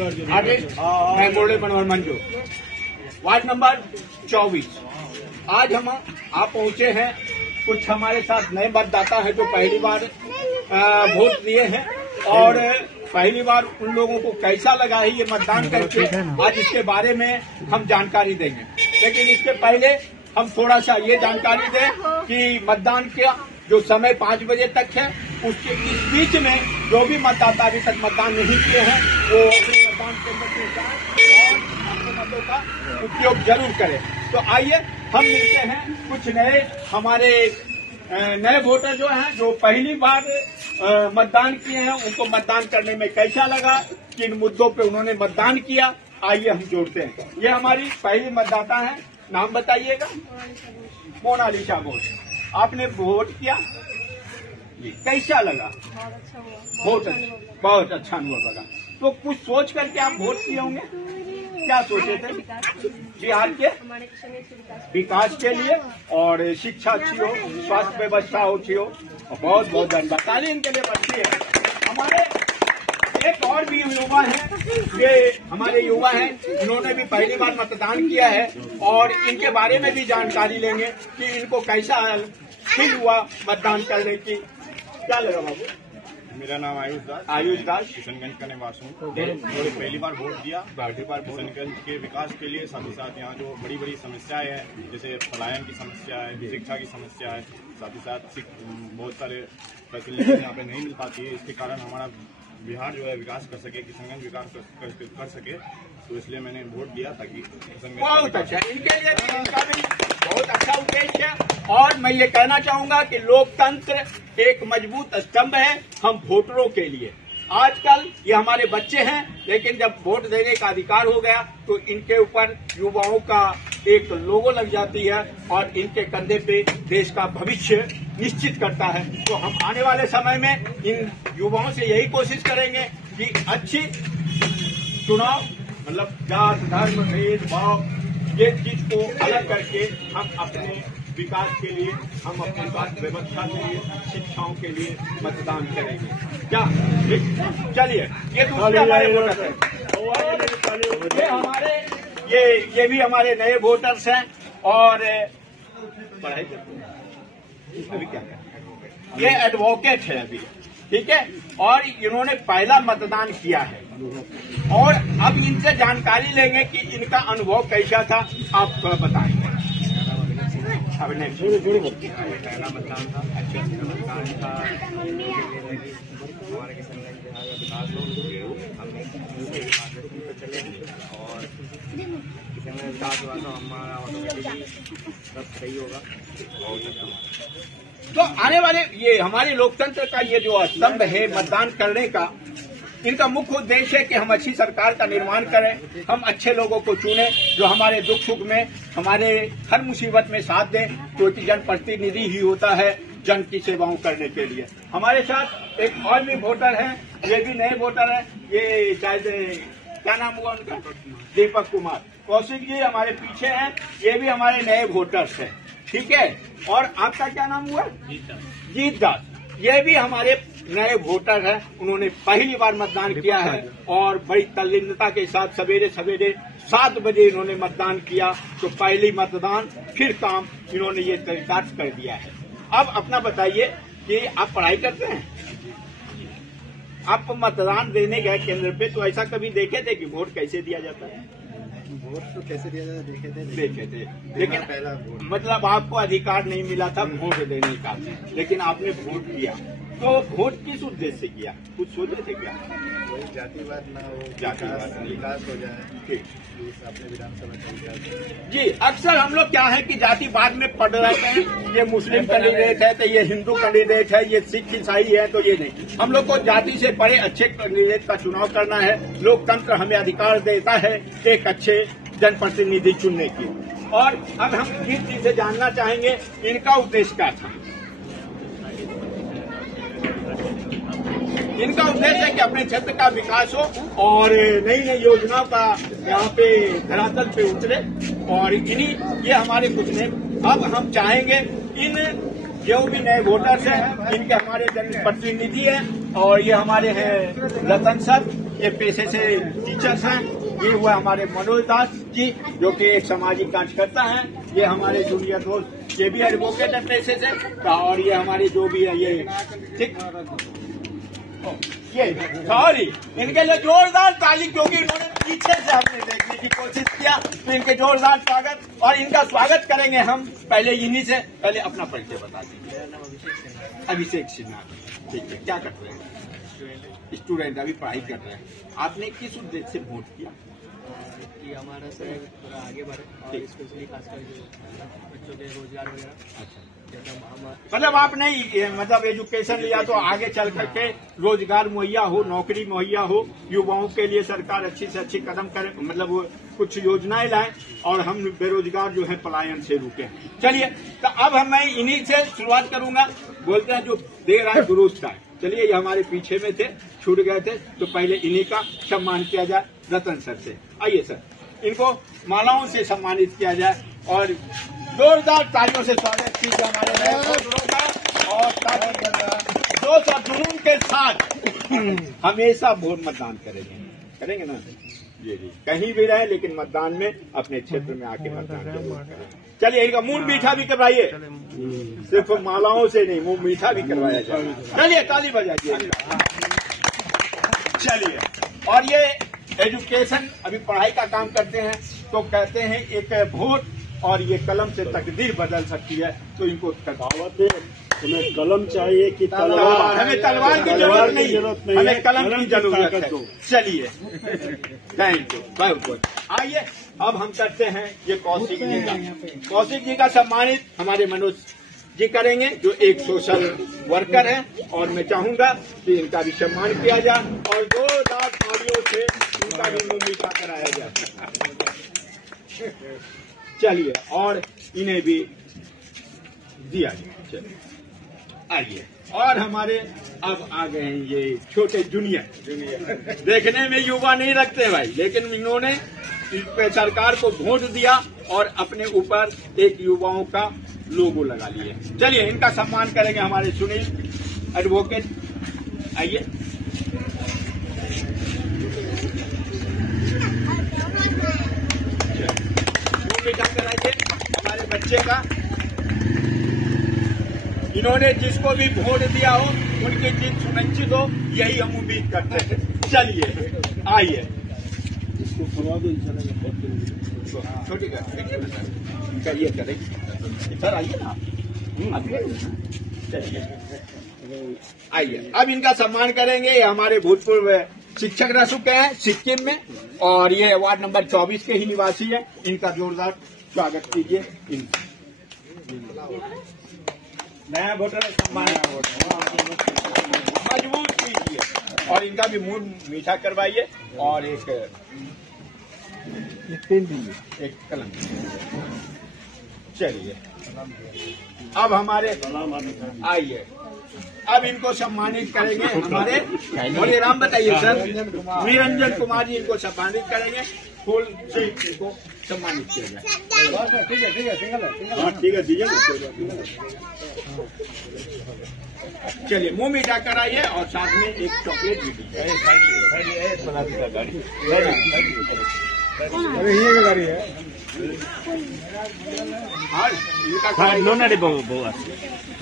आगे मैं Murli Manohar Manju, ward number 24। आज हम आप पहुंचे हैं, कुछ हमारे साथ नए मतदाता हैं जो पहली बार वोट दिए हैं और पहली बार उन लोगों को कैसा लगा है ये मतदान करके, आज इसके बारे में हम जानकारी देंगे। लेकिन इसके पहले हम थोड़ा सा ये जानकारी दें कि मतदान का जो समय 5 बजे तक है, उसके इस बीच में जो भी मतदाता अभी तक मतदान नहीं किए हैं वो अपने मतदान केंद्र पे जाएं और अपने मतों का उपयोग जरूर करें। तो आइए हम मिलते हैं कुछ नए हमारे नए वोटर जो हैं, जो पहली बार मतदान किए हैं, उनको मतदान करने में कैसा लगा, किन मुद्दों पे उन्होंने मतदान किया, आइए हम जोड़ते हैं। ये हमारी पहली मतदाता है, नाम बताइएगा। मोनालिसा बोस, आपने वोट किया, कैसा लगा? बहुत अच्छा अनुभव लगा। तो कुछ सोच करके आप वोट किए होंगे, क्या सोचे थे? बिहार के विकास के लिए और शिक्षा अच्छी हो, स्वास्थ्य व्यवस्था अच्छी हो। बहुत बहुत धन्यवाद, ताली इनके लिए अच्छी है। हमारे एक और भी युवा हैं, ये हमारे युवा हैं, इन्होंने भी पहली बार मतदान किया है और इनके बारे में भी जानकारी लेंगे कि इनको कैसा फील हुआ मतदान करने की। क्या लगा बाबू? मेरा नाम आयुष दास किशनगंज का निवासी हूँ। मैंने पहली बार वोट दिया। पहली बार किशनगंज के विकास के लिए, साथ ही साथ यहाँ जो बड़ी बड़ी समस्याएं हैं, जैसे पलायन की समस्या है, शिक्षा की समस्या है, साथ ही साथ बहुत सारे फैसिलिटी यहाँ पे नहीं मिल पाती है। इसके कारण हमारा बिहार जो है विकास कर सके, किशनगंज विकास कर सके, तो इसलिए मैंने वोट दिया ताकि बहुत अच्छा, इनके लिए इनका भी बहुत अच्छा उद्देश्य है। और मैं ये कहना चाहूंगा कि लोकतंत्र एक मजबूत स्तंभ है हम वोटरों के लिए। आजकल ये हमारे बच्चे हैं, लेकिन जब वोट देने का अधिकार हो गया तो इनके ऊपर युवाओं का एक लोगो लग जाती है और इनके कंधे पे देश का भविष्य निश्चित करता है। तो हम आने वाले समय में इन युवाओं से यही कोशिश करेंगे कि अच्छी चुनाव, मतलब जात धर्म भेदभाव ये चीज को अलग करके हम अपने विकास के लिए, हम अपनी स्वास्थ्य व्यवस्था के लिए, शिक्षाओं के लिए मतदान करेंगे। क्या चलिए, ये दूसरे हमारे वोटर्स हैं, ये हमारे ये भी हमारे नए वोटर्स हैं और पढ़ाई करते हैं अभी, क्या ये एडवोकेट है अभी, ठीक है, और इन्होंने पहला मतदान किया है और अब इनसे जानकारी लेंगे कि इनका अनुभव कैसा था। आप बताएंगे। अब पहला मतदान था, अच्छा मतदान था, हमारे किशनगंज बिहार का विकास हो, हमने चले और किशनगंज विकास हुआ तो हमारा ऑटोमेटिकली सब सही होगा। बहुत अच्छा। तो आने वाले ये हमारे लोकतंत्र का ये जो स्तंभ है मतदान करने का, इनका मुख्य उद्देश्य है कि हम अच्छी सरकार का निर्माण करें, हम अच्छे लोगों को चुनें जो हमारे दुख सुख में, हमारे हर मुसीबत में साथ दें, क्योंकि जनप्रतिनिधि ही होता है जन की सेवाओं करने के लिए। हमारे साथ एक और भी वोटर हैं, ये भी नए वोटर हैं, ये शायद क्या नाम हुआ उनका? दीपक कुमार। कौशिक जी हमारे पीछे हैं, ये भी हमारे नए वोटर्स हैं, ठीक है। और आपका क्या नाम हुआ? जीत दास। ये भी हमारे नए वोटर हैं, उन्होंने पहली बार मतदान किया है और बड़ी तल्लीनता के साथ सवेरे सवेरे 7 बजे इन्होंने मतदान किया। तो पहली मतदान फिर काम इन्होंने ये तरीका कर दिया है। अब अपना बताइए कि आप पढ़ाई करते हैं, आप मतदान देने गए केंद्र पे, तो ऐसा कभी देखे थे कि वोट कैसे दिया जाता है? वोट तो कैसे दिया जाता है देखे थे, लेकिन पहला मतलब आपको अधिकार नहीं मिला था वोट देने का, लेकिन आपने वोट दिया। तो वोट किस उद्देश्य से किया, कुछ सोचे थे क्या? कोई जातिवाद ना हो, विकास हो जाए, ठीक। अपने विधानसभा जी, अक्सर हम लोग क्या है कि जातिवाद में पड़ रहे हैं, ये मुस्लिम कैंडिडेट है तो ये हिंदू कैंडिडेट है, ये सिख ईसाई है तो ये नहीं। हम लोग को जाति से परे अच्छे कैंडिडेट का चुनाव करना है। लोकतंत्र हमें अधिकार देता है एक अच्छे जनप्रतिनिधि चुनने की। और अब हम जीत जी से जानना चाहेंगे इनका उद्देश्य क्या था। इनका उद्देश्य है कि अपने क्षेत्र का विकास हो और नई नई योजनाओं का यहाँ पे धरातल पे उतरे, और इन्हीं ये हमारे कुछ ने। अब हम चाहेंगे इन जो भी नए वोटर्स हैं, इनके हमारे जनप्रतिनिधि हैं और ये हमारे हैं रतन सर, ये पेशे से टीचर्स हैं। ये हुआ हमारे मनोज दास जी जो कि एक सामाजिक कार्यकर्ता हैं। ये हमारे जूनियर दोस्त ये भी एडवोकेट है पेशे से। और ये हमारे जो भी है ये सॉरी इनके लिए जोरदार ताली, क्योंकि इन्होंने पीछे से हमने देखने की कोशिश किया। तो इनके जोरदार स्वागत, और इनका स्वागत करेंगे हम पहले इन्हीं से। पहले अपना परिचय बता दीजिए। अभिषेक सिन्हा, ठीक है। क्या कर रहे हैं? स्टूडेंट, अभी पढ़ाई कर रहे हैं। आपने किस उद्देश्य से वोट किया? कि हमारा शहर थोड़ा आगे बढ़े और स्पेशली खासकर जो बच्चों के रोजगार वगैरह। अच्छा, मतलब आपने मतलब एजुकेशन लिया तो आगे चल करके रोजगार मुहैया हो, नौकरी मुहैया हो, युवाओं के लिए सरकार अच्छी से अच्छी कदम करे, मतलब कुछ योजनाएं लाए और हम बेरोजगार जो है पलायन से रुके। चलिए, तो अब मैं इन्हीं से शुरुआत करूंगा। बोलते हैं जो देर आए दुरुस्त आए। चलिए, ये हमारे पीछे में थे, छूट गए थे, तो पहले इन्हीं का सम्मान किया जाए। रतन सर से आइए सर, इनको मालाओं से सम्मानित किया जाए और जोरदार तालियों से स्वागत कीजिए हमारे नए वोटरों का। और जोश और जुनून के साथ हमेशा वोट मतदान करेंगे ना जी। कहीं भी रहे लेकिन मतदान में अपने क्षेत्र में आके मतदान जरूर करें। चलिए, इनका मुंह मीठा भी करवाइए, सिर्फ मालाओं से नहीं, मुंह मीठा भी करवाया जाए। चलिए, ताली बजाइए। चलिए, और ये एजुकेशन अभी पढ़ाई का काम करते हैं, तो कहते हैं एक वोट और ये कलम से तकदीर बदल सकती है। तो इनको कहावत है, हमें कलम चाहिए कि तलवार? हमें तलवार की जरूरत नहीं, हमें कलम की जरूरत है। चलिए, थैंक यू बहुत बहुत। आइए, अब हम करते हैं ये कौशिक जी का। कौशिक जी का सम्मानित हमारे मनोज जी करेंगे, जो एक सोशल वर्कर है। और मैं चाहूंगा कि इनका भी सम्मान किया जाए और जोरदार तालियों से इनका भी मुंह मीठा कराया जाए। चलिए, और इन्हें भी दिया जाए। चलिए, आइए। और हमारे अब आ गए हैं ये छोटे जूनियर। देखने में युवा नहीं लगते भाई, लेकिन इन्होंने इस पे सरकार को वोट दिया और अपने ऊपर एक युवाओं का लोगो लगा लिए। चलिए, इनका सम्मान करेंगे हमारे सुनील एडवोकेट। आइए, कराइए हमारे बच्चे का। इन्होंने जिसको भी वोट दिया हो उनकी जीत सुनिश्चित हो, यही हम उम्मीद करते हैं। चलिए, आइए। छोटी करिए करेंगे सर, आइए ना आप। चलिए, आइए। अब इनका सम्मान करेंगे। ये हमारे भूतपूर्व शिक्षक रह चुके हैं सिक्किम में, और ये वार्ड नंबर 24 के ही निवासी है। इनका जोरदार स्वागत कीजिए। नया वोटर सम्मान मजबूत कीजिए और इनका भी मुंह मीठा करवाइए और एक कलम। चलिए, अब हमारे आइए, अब इनको सम्मानित करेंगे हमारे बोलिए राम बताइए सर, निरंजन कुमार जी इनको सम्मानित करेंगे। फूल से इनको सम्मानित किया जाए। ठीक है, दीजिए। चलिए, मुंह मीठा कराइए और साथ में एक चॉकलेट भी दीजिए। अरे ये गाड़ी है। हाँ, इनका